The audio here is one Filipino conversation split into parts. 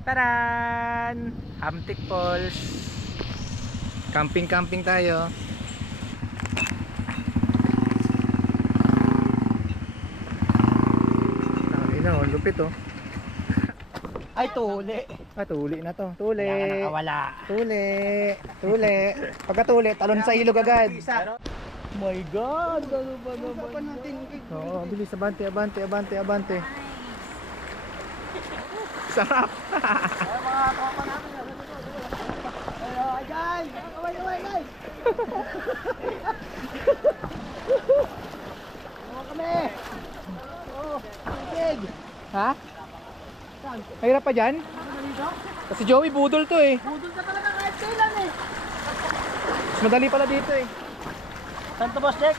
Taran! Hamtik Falls. Camping tayo. Ano, lupit oh. Ay, tuli. Tuli na to. Tuli. Wala ka nakawala. Tuli. Pagkatuli, talon sa ilog agad. My God! Ano ba naman? Oo, bilis. Abante. Sarap. Ay, mga tropa namin. Ay, guys! Kaway! Ano kami? Oo, big. Ha? Mahirap pa dyan? Kasi Joey, budol to eh. Budol ka talaga kahit kailan eh. Mas madali pala dito eh. Saan to, boss Jack?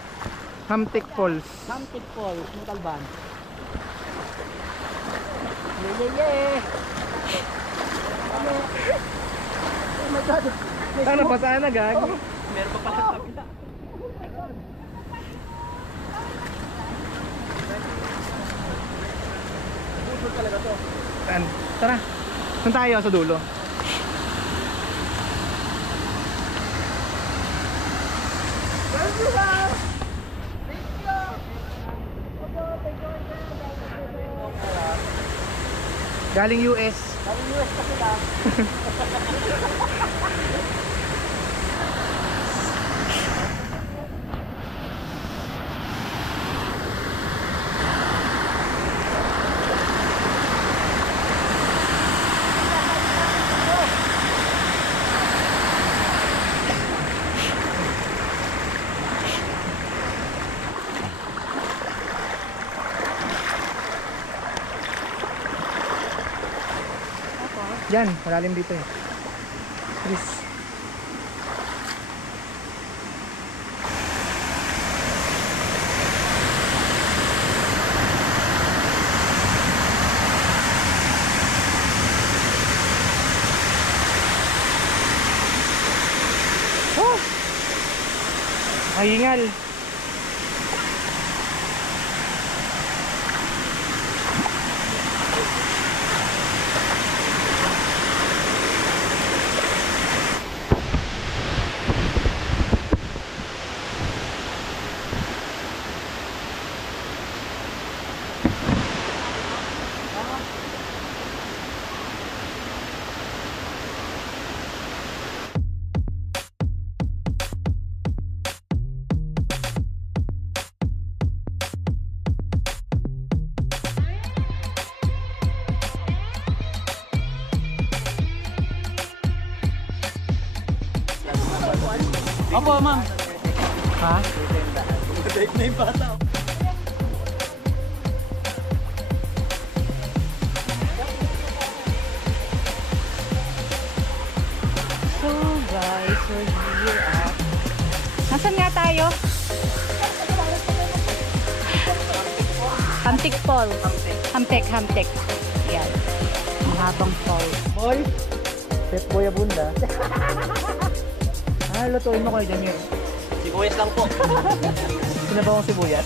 Hamtik Falls. Hamtik Falls, Mutalban. Yay! Oh my God! Saan napasaan na gag? Meron pa pala sa kapila. Budol talaga to. Saan? Tara. Saan tayo sa dulo? Galing US. Galing US pa sila. Yan, malalim dito eh. Please. Oh! Mahingal. Opo, ma'am. Ha? Take na yung bata. So guys, we're here at... Nasaan nga tayo? Hamtik Falls. Hamtik. Yan. Mahabang falls. Boy! Pet Boy Abunda. Lutuin mo kayo dyan yun. Sibuyas lang po. Sinabawang sibuyas.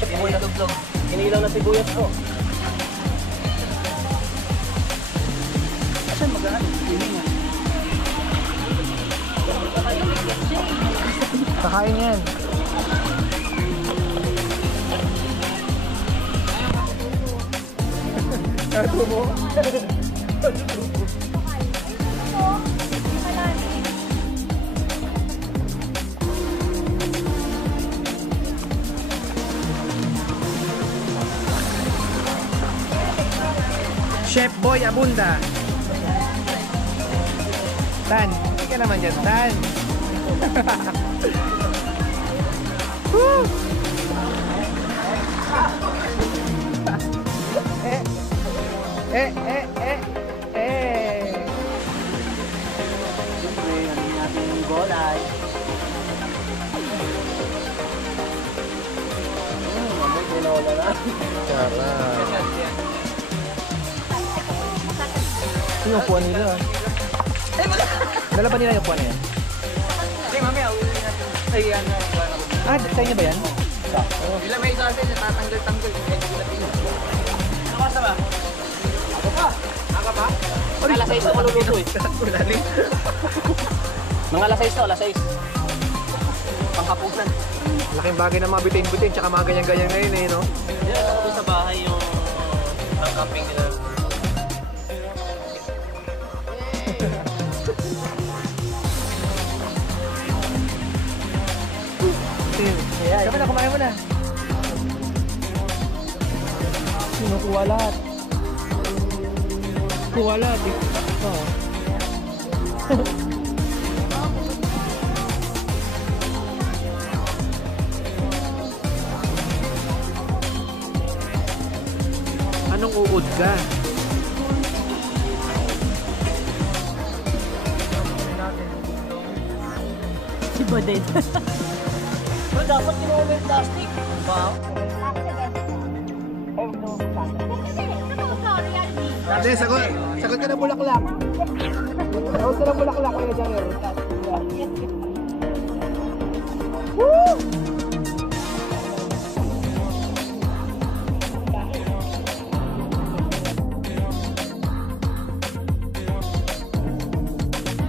Sibuyas duglog. Inilaw na sibuyas po. Asan magaan? Hininga. Kakain yan. Katubo. Chef Boy Abunda. Dan, hindi ka naman dyan, Dan. Woo! Natin golay. May tinola na. Sarap. Yung upuan nila. Dala ba nila yung upuan nila? Hey, mamaya, uwi natin. Ay, yan. Tayo niya ba yan? Bila may isa natin, tatanggal-tanggal. Ano ka sa ba? 6 na maluluto eh. Ulalim. Mga alas 6 to, alas 6. Pangkapusan. Laking bagay ng mga bitin-bitin, tsaka mga ganyan-ganyan ngayon eh, no? Yan, ako sa bahay yung pang-camping nila. Sabi na, kumain mo na. Kinukuha lahat. Kuha lahat eh. Oo. Anong uod ka? Si Boded. Pero dapat kinuha yung plastic. Wow. Hindi, sagot ka na bulaklak. Sagot ka na bulaklak, Kuya Janger.